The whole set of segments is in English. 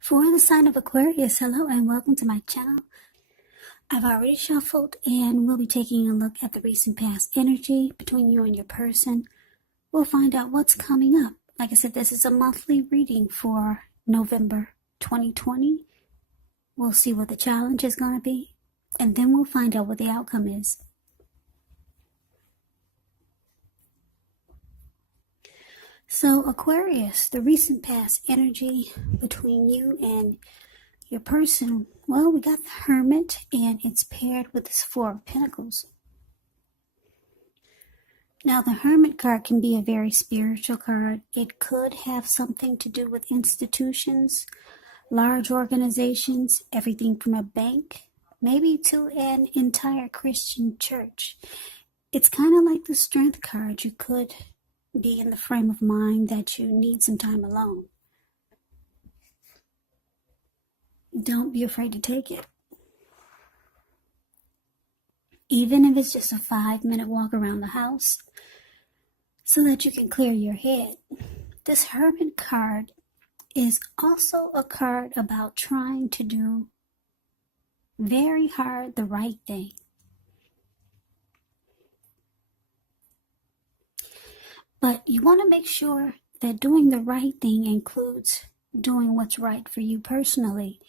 For the sign of Aquarius, hello and welcome to my channel. I've already shuffled and we'll be taking a look at the recent past energy between you and your person. We'll find out what's coming up. Like I said, this is a monthly reading for November 2020. We'll see what the challenge is going to be, and then we'll find out what the outcome is. So Aquarius, the recent past energy between you and your person, well, we got the Hermit and it's paired with this Four of Pentacles. Now the Hermit card can be a very spiritual card. It could have something to do with institutions, large organizations, everything from a bank, maybe to an entire Christian church. It's kind of like the Strength card. You could be in the frame of mind that you need some time alone. Don't be afraid to take it. Even if it's just a 5-minute walk around the house so that you can clear your head. This Hermit card is also a card about trying to do very hard the right thing. But you want to make sure that doing the right thing includes doing what's right for you personally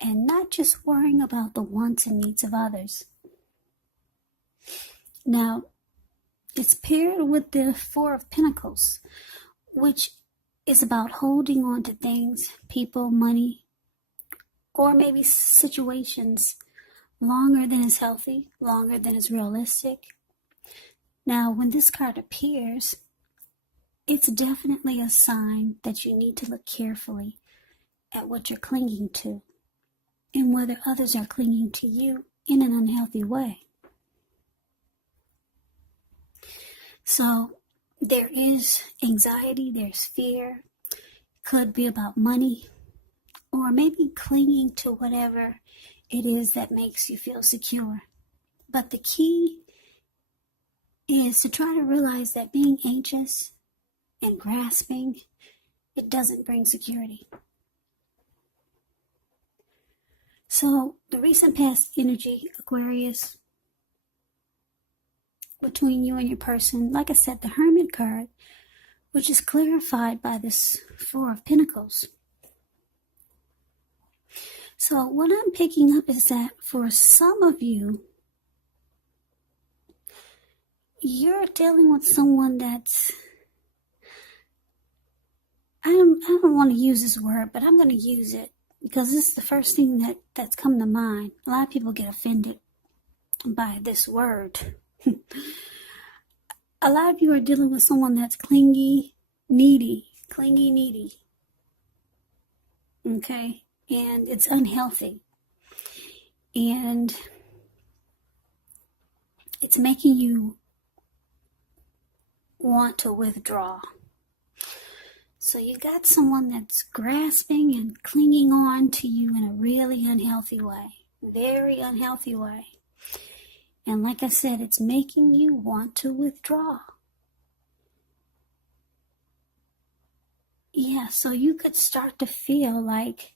and not just worrying about the wants and needs of others. Now, it's paired with the Four of Pentacles, which is about holding on to things, people, money, or maybe situations longer than is healthy, longer than is realistic. Now, when this card appears, it's definitely a sign that you need to look carefully at what you're clinging to and whether others are clinging to you in an unhealthy way. So there is anxiety, there's fear, could be about money, or maybe clinging to whatever it is that makes you feel secure. But the key is to try to realize that being anxious and grasping, it doesn't bring security. So the recent past energy, Aquarius, between you and your person, like I said, the Hermit card, which is clarified by this Four of Pentacles. So what I'm picking up is that for some of you, you're dealing with someone that's, I don't want to use this word, but I'm going to use it because this is the first thing that's come to mind. A lot of people get offended by this word. A lot of you are dealing with someone that's clingy, needy. Okay? And it's unhealthy. And it's making you want to withdraw. So you got someone that's grasping and clinging on to you in a really unhealthy way. Very unhealthy way. And like I said, it's making you want to withdraw. Yeah, so you could start to feel like,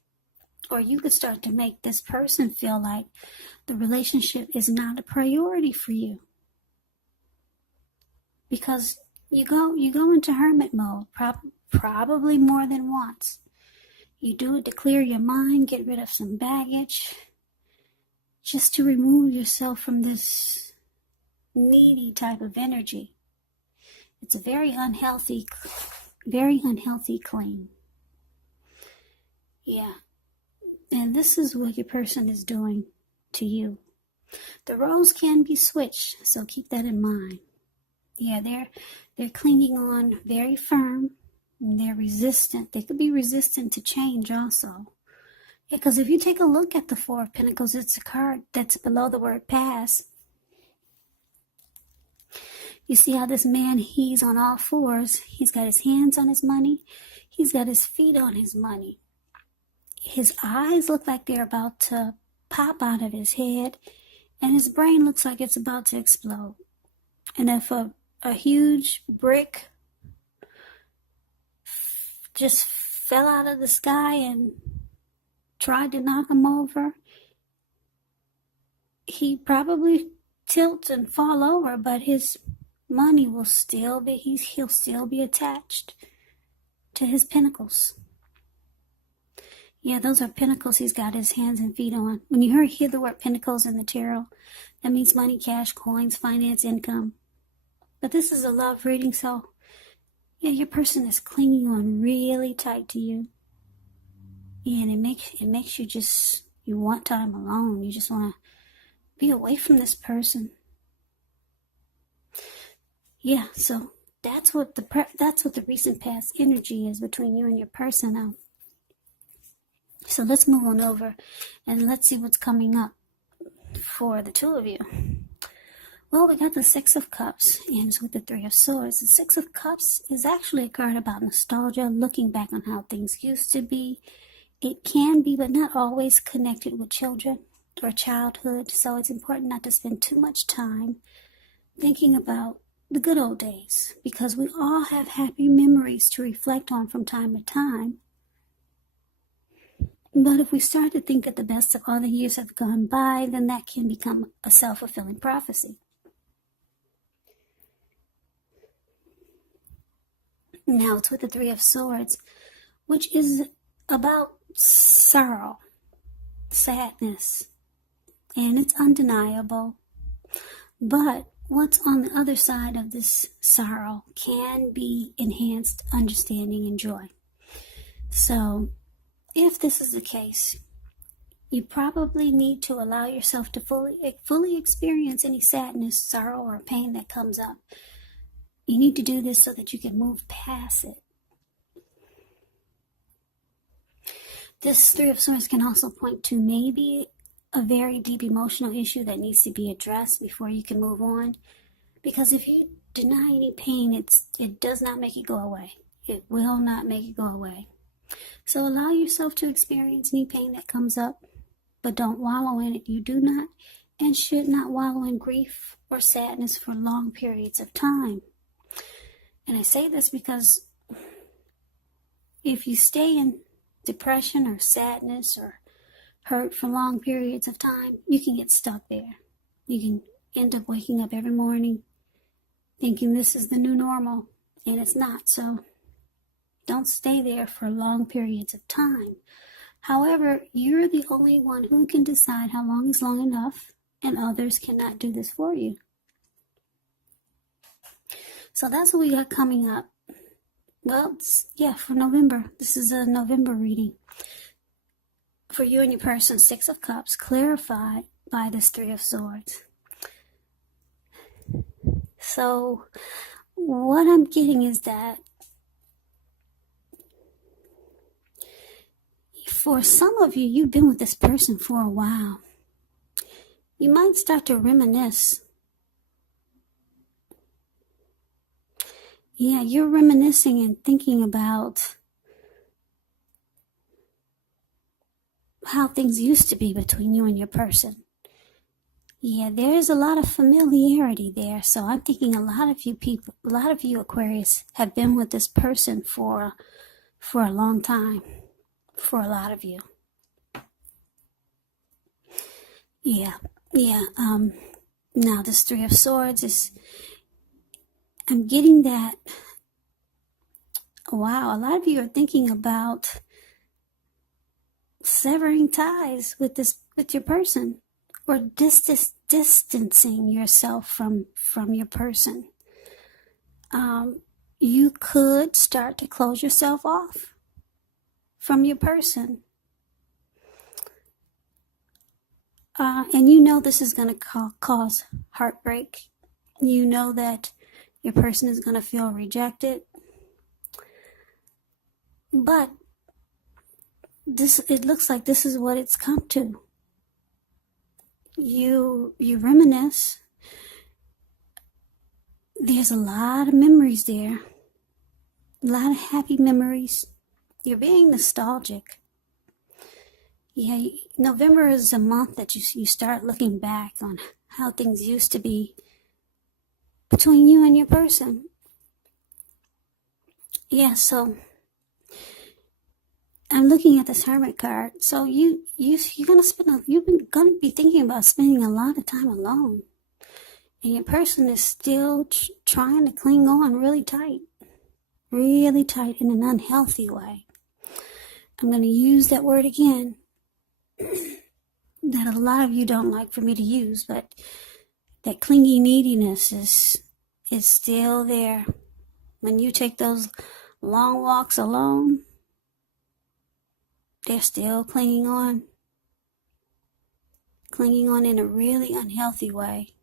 or you could start to make this person feel like the relationship is not a priority for you. Because you go into hermit mode, probably more than once. You do it to clear your mind, get rid of some baggage, just to remove yourself from this needy type of energy. It's a very unhealthy cling. Yeah. And this is what your person is doing to you. The roles can be switched, so keep that in mind. Yeah, they're clinging on very firm. And they're resistant. They could be resistant to change also. Because if you take a look at the Four of Pentacles, it's a card that's below the word pass. You see how this man, he's on all fours. He's got his hands on his money. He's got his feet on his money. His eyes look like they're about to pop out of his head. And his brain looks like it's about to explode. And if a huge brick just fell out of the sky and tried to knock him over, he probably tilt and fall over, but his money will still be, he'll still be attached to his pinnacles. Yeah, those are pinnacles he's got his hands and feet on. When you hear the word pinnacles in the tarot, that means money, cash, coins, finance, income. But this is a love reading, so yeah, your person is clinging on really tight to you. Yeah, and it makes you just, you want time alone. You just want to be away from this person. Yeah, so that's what the recent past energy is between you and your person now. So let's move on over and let's see what's coming up for the two of you. Well, we got the Six of Cups, and it's with the Three of Swords. The Six of Cups is actually a card about nostalgia, looking back on how things used to be. It can be, but not always, connected with children or childhood, so it's important not to spend too much time thinking about the good old days, because we all have happy memories to reflect on from time to time. But if we start to think that the best of all the years have gone by, then that can become a self-fulfilling prophecy. Now it's with the Three of Swords, which is about sorrow, sadness, and it's undeniable. But what's on the other side of this sorrow can be enhanced understanding and joy. So if this is the case, you probably need to allow yourself to fully experience any sadness, sorrow, or pain that comes up. You need to do this so that you can move past it. This Three of Swords can also point to maybe a very deep emotional issue that needs to be addressed before you can move on. Because if you deny any pain, it does not make it go away. It will not make it go away. So allow yourself to experience any pain that comes up, but don't wallow in it. You do not and should not wallow in grief or sadness for long periods of time. And I say this because if you stay in depression or sadness or hurt for long periods of time, you can get stuck there. You can end up waking up every morning thinking this is the new normal, and it's not. So don't stay there for long periods of time. However, you're the only one who can decide how long is long enough, and others cannot do this for you. So that's what we got coming up. Well, for November. This is a November reading. For you and your person, Six of Cups, clarified by this Three of Swords. So what I'm getting is that for some of you, you've been with this person for a while. You might start to reminisce. Yeah, you're reminiscing and thinking about how things used to be between you and your person. Yeah, there's a lot of familiarity there. So I'm thinking a lot of you Aquarius have been with this person for a long time. For a lot of you. Yeah. Now this Three of Swords is, I'm getting that, wow, a lot of you are thinking about severing ties with your person, or distancing yourself from your person. You could start to close yourself off from your person. And you know this is going to cause heartbreak. You know that your person is going to feel rejected. But it looks like this is what it's come to. You reminisce. There's a lot of memories there. A lot of happy memories. You're being nostalgic. Yeah, November is a month that you start looking back on how things used to be between you and your person. Yeah, so I'm looking at this Hermit card. So you're gonna be thinking about spending a lot of time alone, and your person is still trying to cling on really tight in an unhealthy way. I'm going to use that word again that a lot of you don't like for me to use, but that clingy neediness is still there. When you take those long walks alone, they're still clinging on in a really unhealthy way.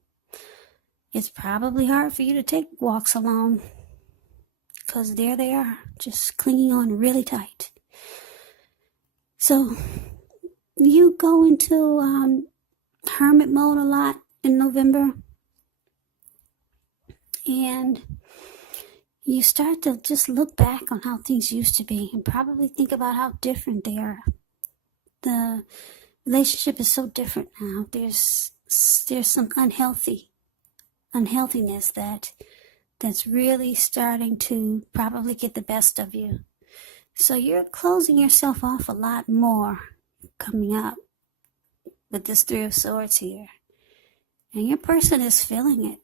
It's probably hard for you to take walks alone because there they are, just clinging on really tight. So you go into hermit mode a lot in November, and you start to just look back on how things used to be and probably think about how different they are. The relationship is so different now. There's some unhealthiness that's really starting to probably get the best of you. So you're closing yourself off a lot more coming up with this Three of Swords here. And your person is feeling it.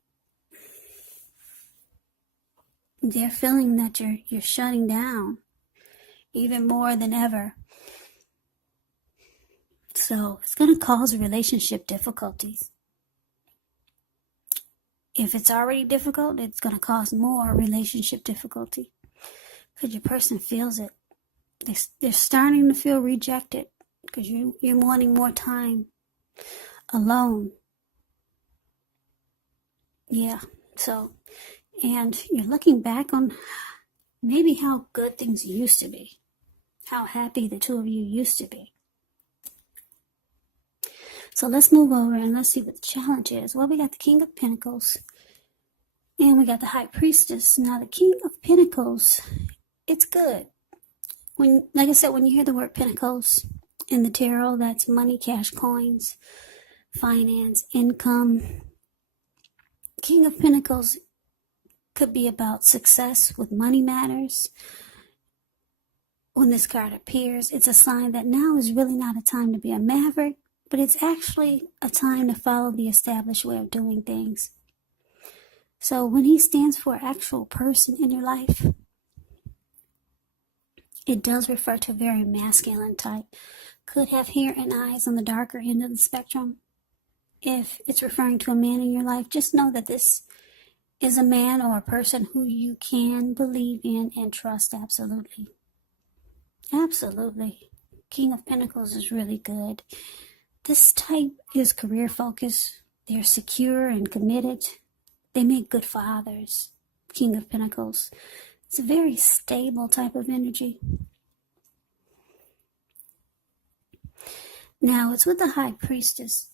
They're feeling that you're shutting down even more than ever. So it's going to cause relationship difficulties. If it's already difficult, it's going to cause more relationship difficulty because your person feels it. They're starting to feel rejected because you're wanting more time alone. Yeah, so, and you're looking back on maybe how good things used to be, how happy the two of you used to be. So let's move over and let's see what the challenge is. Well, we got the King of Pentacles and we got the High Priestess. Now, the King of Pentacles, it's good. Like I said, when you hear the word Pentacles in the tarot, that's money, cash, coins, finance, income. King of Pentacles could be about success with money matters. When this card appears, it's a sign that now is really not a time to be a maverick, but it's actually a time to follow the established way of doing things. So when he stands for an actual person in your life, it does refer to a very masculine type. Could have hair and eyes on the darker end of the spectrum. If it's referring to a man in your life, just know that this is a man or a person who you can believe in and trust absolutely. Absolutely. King of Pentacles is really good. This type is career focused. They're secure and committed. They make good fathers. King of Pentacles. It's a very stable type of energy. Now, it's with the High Priestess.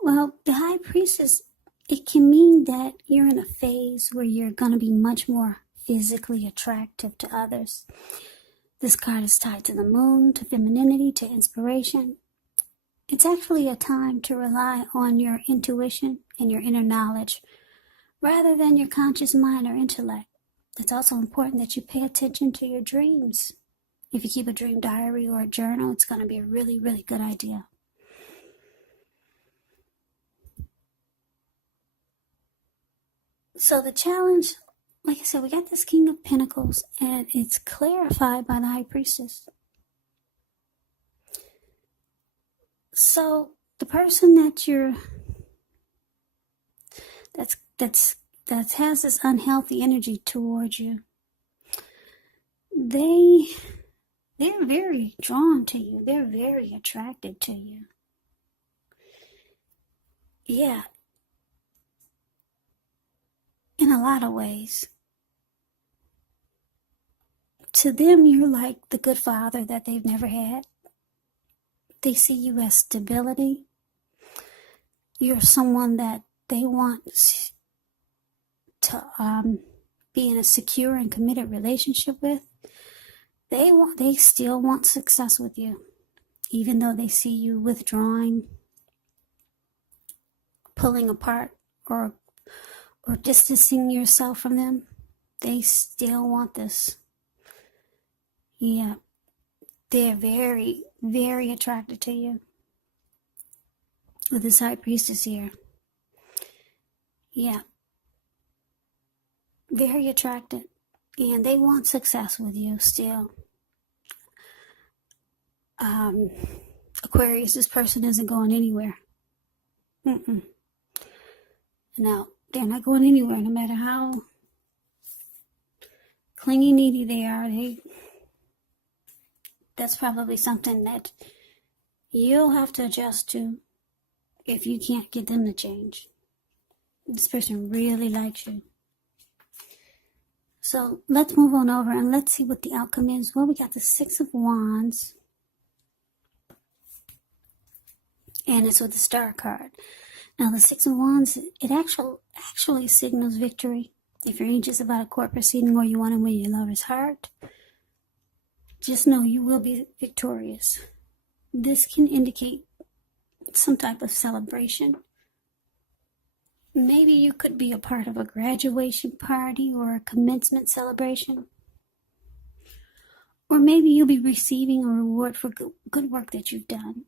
Well, the High Priestess, it can mean that you're in a phase where you're going to be much more physically attractive to others. This card is tied to the moon, to femininity, to inspiration. It's actually a time to rely on your intuition and your inner knowledge rather than your conscious mind or intellect. It's also important that you pay attention to your dreams. If you keep a dream diary or a journal, it's going to be a really, really good idea. So the challenge, like I said, we got this King of Pentacles, and it's clarified by the High Priestess. So the person that that has this unhealthy energy towards you, they're very drawn to you. They're very attracted to you. Yeah. In a lot of ways. To them, you're like the good father that they've never had. They see you as stability. You're someone that they want to be in a secure and committed relationship with. They still want success with you, even though they see you withdrawing, pulling apart, or distancing yourself from them. They still want this. Yeah, they're very, very attracted to you. With this High Priestess here. Yeah. Very attracted. And they want success with you still. Aquarius, this person isn't going anywhere. No, they're not going anywhere, no matter how clingy, needy they are. That's probably something that you'll have to adjust to if you can't get them to change. This person really likes you. So let's move on over and let's see what the outcome is. Well, we got the Six of Wands. And it's with the Star card. Now, the Six of Wands, it actually signals victory. If you're anxious about a court proceeding or you want to win your lover's heart, just know you will be victorious. This can indicate some type of celebration. Maybe you could be a part of a graduation party or a commencement celebration. Or maybe you'll be receiving a reward for good work that you've done.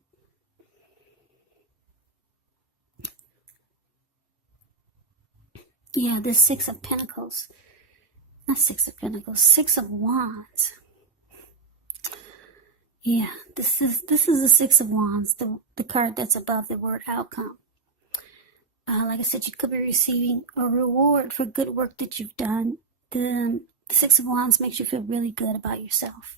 Yeah, this Six of Pentacles. Not Six of Pentacles, Six of Wands. Yeah, this is the Six of Wands, the card that's above the word outcome. Like I said, you could be receiving a reward for good work that you've done. The Six of Wands makes you feel really good about yourself.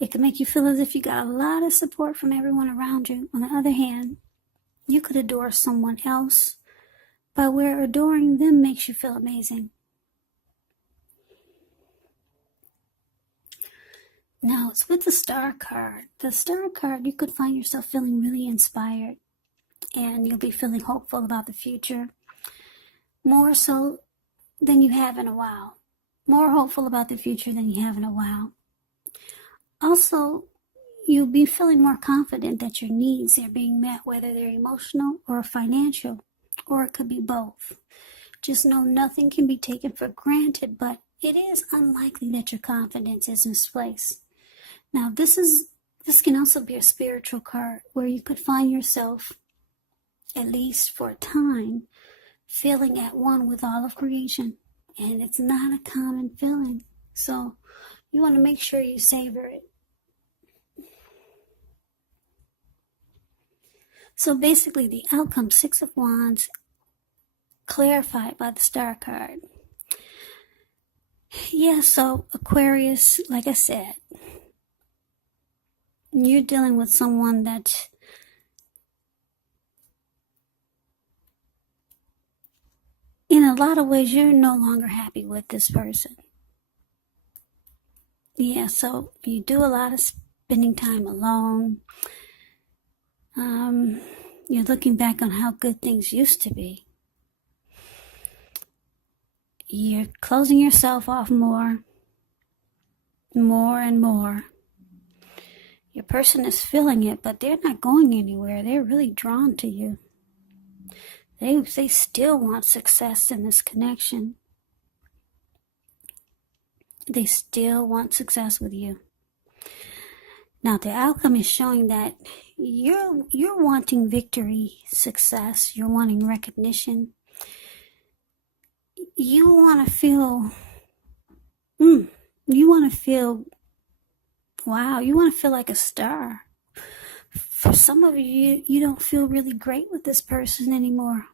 It can make you feel as if you got a lot of support from everyone around you. On the other hand, you could adore someone else, but where adoring them makes you feel amazing. Now, it's with the Star card. The Star card, you could find yourself feeling really inspired, and you'll be feeling hopeful about the future, more so than you have in a while. More hopeful about the future than you have in a while. Also, you'll be feeling more confident that your needs are being met, whether they're emotional or financial, or it could be both. Just know nothing can be taken for granted, but it is unlikely that your confidence is misplaced. Now, this can also be a spiritual card where you could find yourself, at least for a time, feeling at one with all of creation. And it's not a common feeling. So you want to make sure you savor it. So basically, the outcome, Six of Wands, clarified by the Star card. Yeah, so Aquarius, like I said, you're dealing with someone that in a lot of ways you're no longer happy with this person. Yeah, so you do a lot of spending time alone. You're looking back on how good things used to be. You're closing yourself off more and more. Your person is feeling it, but they're not going anywhere. They're really drawn to you. They still want success in this connection. They still want success with you. Now, the outcome is showing that you're wanting victory, success. You're wanting recognition. You want to feel, wow. You want to feel like a star. For some of you, you don't feel really great with this person anymore.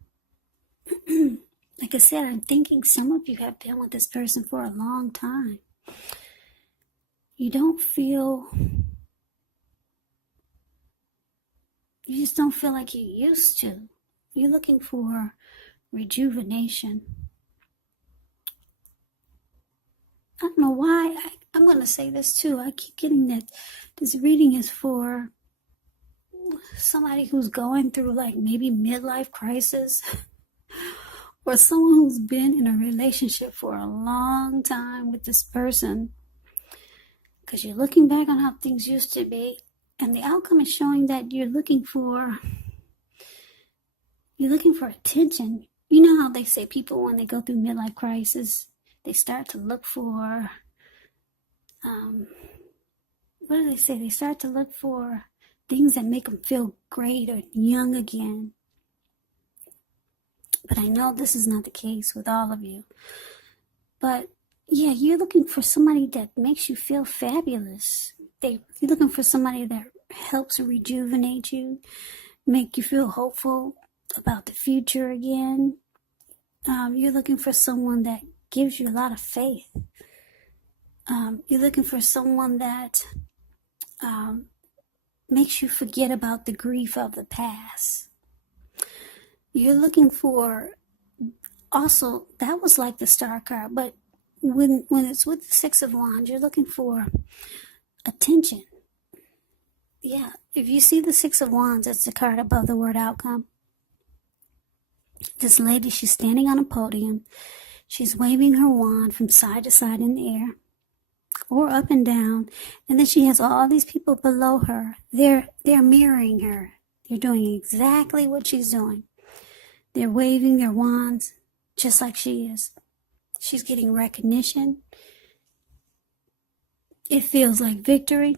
Like I said, I'm thinking some of you have been with this person for a long time. You just don't feel like you used to. You're looking for rejuvenation. I don't know why. I'm going to say this too. I keep getting that this reading is for somebody who's going through like maybe midlife crisis or someone who's been in a relationship for a long time with this person, because you're looking back on how things used to be, and the outcome is showing that you're looking for attention. You know how they say people, when they go through midlife crisis, they start to look for what do they say? They start to look for things that make them feel great or young again. But I know this is not the case with all of you. But yeah, you're looking for somebody that makes you feel fabulous. You're looking for somebody that helps rejuvenate you, make you feel hopeful about the future again. You're looking for someone that gives you a lot of faith. You're looking for someone that makes you forget about the grief of the past. You're looking for, also, that was like the Star card, but when it's with the Six of Wands, you're looking for attention. Yeah, if you see the Six of Wands, it's the card above the word outcome. This lady, she's standing on a podium. She's waving her wand from side to side in the air, or up and down, and then she has all these people below her. They're mirroring her. They're doing exactly what she's doing. They're waving their wands just like she is. She's getting recognition. It feels like victory.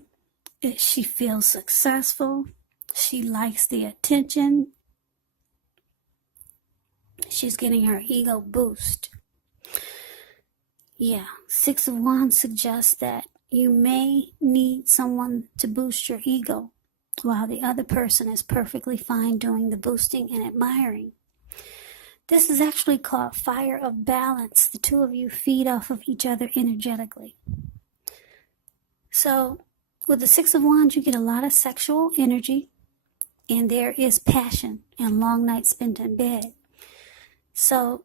She feels successful. She likes the attention. She's getting her ego boost. Yeah, Six of Wands suggests that you may need someone to boost your ego while the other person is perfectly fine doing the boosting and admiring. This is actually called fire of balance. The two of you feed off of each other energetically. So with the Six of Wands, you get a lot of sexual energy, and there is passion and long nights spent in bed. So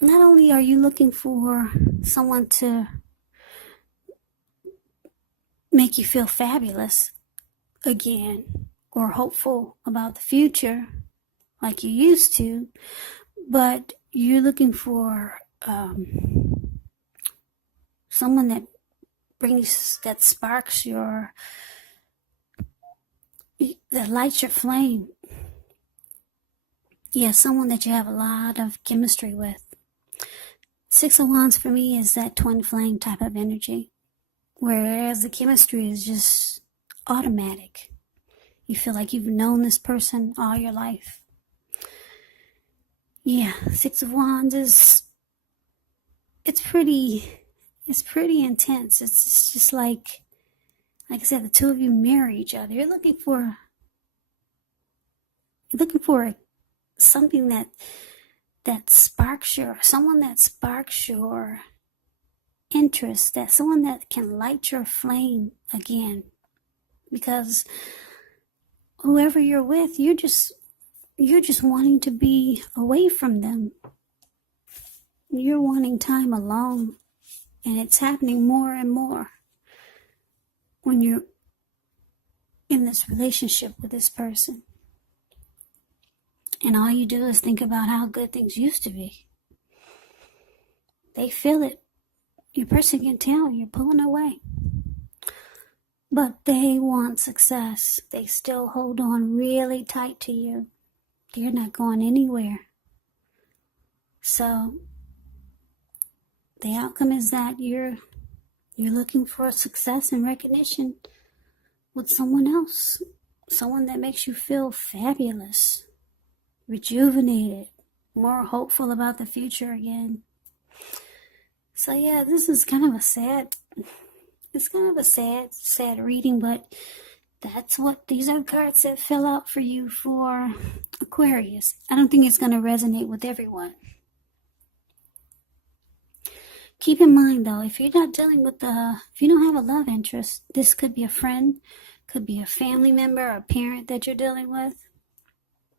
not only are you looking for someone to make you feel fabulous again, or hopeful about the future like you used to, but you're looking for someone that sparks that lights your flame. Yeah, someone that you have a lot of chemistry with. Six of Wands for me is that twin flame type of energy, whereas the chemistry is just automatic. You feel like you've known this person all your life. Yeah, Six of Wands it's pretty intense. It's just like I said, the two of you marry each other. You're looking for something that sparks someone that sparks your interest, that someone that can light your flame again. Because whoever you're with, you're just wanting to be away from them. You're wanting time alone, and it's happening more and more when you're in this relationship with this person. And all you do is think about how good things used to be. They feel it. Your person can tell you're pulling away. But they want success. They still hold on really tight to you. They're not going anywhere. So the outcome is that you're looking for success and recognition with someone else. Someone that makes you feel fabulous, rejuvenated, more hopeful about the future again. So yeah, this is kind of a sad reading, but that's what these are cards that fill out for you for Aquarius. I don't think it's going to resonate with everyone. Keep in mind though, if you're not dealing with if you don't have a love interest, this could be a friend, could be a family member or a parent that you're dealing with.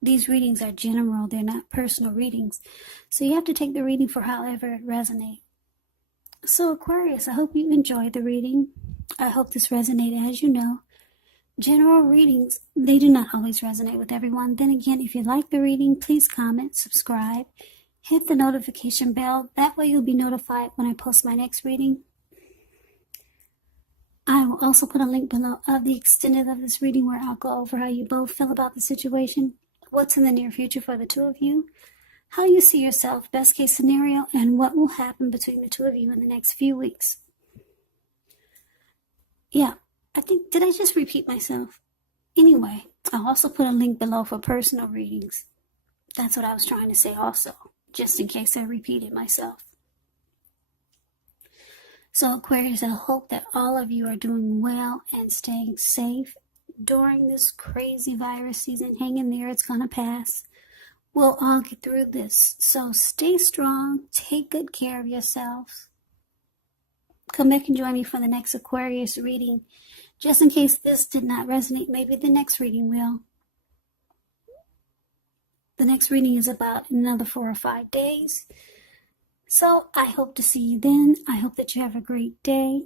These readings are general, they're not personal readings. So you have to take the reading for however it resonates. So Aquarius, I hope you enjoyed the reading. I hope this resonated. As you know, general readings, they do not always resonate with everyone. Then again, if you like the reading, please comment, subscribe, hit the notification bell. That way you'll be notified when I post my next reading. I will also put a link below of the extended of this reading where I'll go over how you both feel about the situation, what's in the near future for the two of you, how you see yourself, best case scenario, and what will happen between the two of you in the next few weeks. Yeah, did I just repeat myself? Anyway, I'll also put a link below for personal readings. That's what I was trying to say also, just in case I repeated myself. So Aquarius, I hope that all of you are doing well and staying safe during this crazy virus season. Hang in there, it's gonna pass. We'll all get through this. So stay strong, take good care of yourselves. Come back and join me for the next Aquarius reading. Just in case this did not resonate, maybe the next reading will. The next reading is about another 4 or 5 days. So I hope to see you then. I hope that you have a great day.